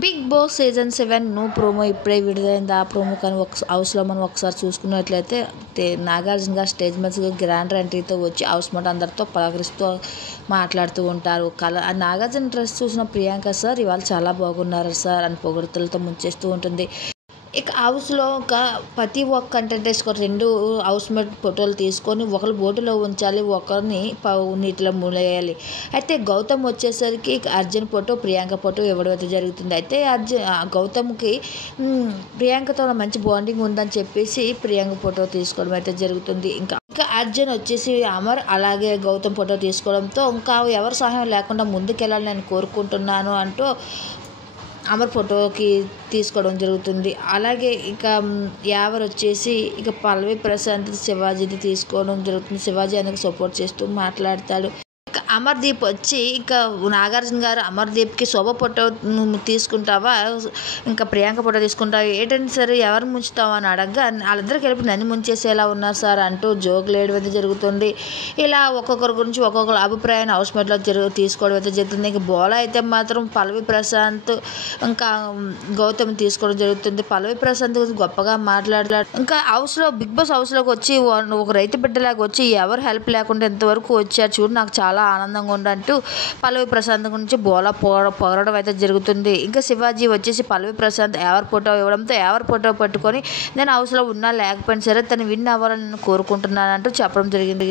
Big Boss season 7 new promo ఇప్పుడే విడుదలైంది. ఆ ప్రోమో కానీ హౌస్లో మనం ఒకసారి చూసుకున్నట్లయితే నాగార్జున గారు స్టేజ్ మీద గ్రాండ్ ఎంట్రీతో వచ్చి హౌస్ మేట్ అందరితో పలకరిస్తూ మాట్లాడుతూ ఉంటారు. నాగార్జున డ్రెస్ చూసిన ప్రియాంక సార్ ఇవాళ చాలా బాగున్నారు సార్ అని పొగడ్తలతో ముంచేస్తూ ఉంటుంది. ఇక హౌస్లో ప్రతి ఒక్క కంటెంటెంట్స్ రెండు హౌస్ మేట్ ఫోటోలు తీసుకొని ఒకరు బోటులో ఉంచాలి, ఒకరిని నీటిలో మునిగేయాలి. అయితే గౌతమ్ వచ్చేసరికి అర్జున్ ఫోటో, ప్రియాంక ఫోటో ఇవ్వడం అయితే జరుగుతుంది. అయితే గౌతమ్కి ప్రియాంకతో మంచి బాండింగ్ ఉందని చెప్పేసి ప్రియాంక ఫోటో తీసుకోవడం అయితే జరుగుతుంది. ఇంకా అర్జున్ వచ్చేసి అమర్ అలాగే గౌతమ్ ఫోటో తీసుకోవడంతో ఇంకా ఎవరి సహాయం లేకుండా ముందుకెళ్ళాలని నేను కోరుకుంటున్నాను అంటూ అమర్ ఫోటోకి తీసుకోవడం జరుగుతుంది. అలాగే ఇక యావర్ వచ్చేసి ఇక పల్లవి ప్రశాంత్ శివాజీది తీసుకోవడం జరుగుతుంది. శివాజీ అందుకు సపోర్ట్ చేస్తూ మాట్లాడతాడు. ఇక అమర్దీప్ వచ్చి ఇంకా నాగార్జున గారు అమర్దీప్కి శోభ ఫోటో తీసుకుంటావా, ఇంకా ప్రియాంక ఫోటో తీసుకుంటావా, ఏంటంటే సరే ఎవరు ముంచుతావా అని అడగగా వాళ్ళిద్దరికి వెళ్ళి నన్ను ముంచేసేలా ఉన్నారు సార్ అంటూ జోకులు వేయడం అయితే జరుగుతుంది. ఇలా ఒక్కొక్కరి గురించి ఒక్కొక్కరు అభిప్రాయాన్ని హౌస్ మేట్లో తీసుకోవడం అయితే జరుగుతుంది. ఇంకా బోలా అయితే మాత్రం పల్లవి ప్రశాంత్ ఇంకా గౌతమ్ తీసుకోవడం జరుగుతుంది. పల్లవి ప్రశాంత్ గొప్పగా మాట్లాడతాడు. ఇంకా బిగ్ బాస్ హౌస్లోకి వచ్చి ఒక రైతు బిడ్డలాగా వచ్చి ఎవరు హెల్ప్ లేకుండా ఎంతవరకు వచ్చారు చూడు, నాకు చాలా ఆనందంగా ఉండంటూ పల్లవి ప్రశాంత్ గురించి బోలా పొగడడం అయితే జరుగుతుంది. ఇంకా శివాజీ వచ్చేసి పల్లవి ప్రశాంత్ ఎవరి ఫోటో ఇవ్వడంతో ఎవరి ఫోటో పట్టుకొని నేను హౌస్లో ఉన్నా లేకపోయినా సరే తను విన్ అవ్వాలని నేను కోరుకుంటున్నాను అంటూ చెప్పడం జరిగింది.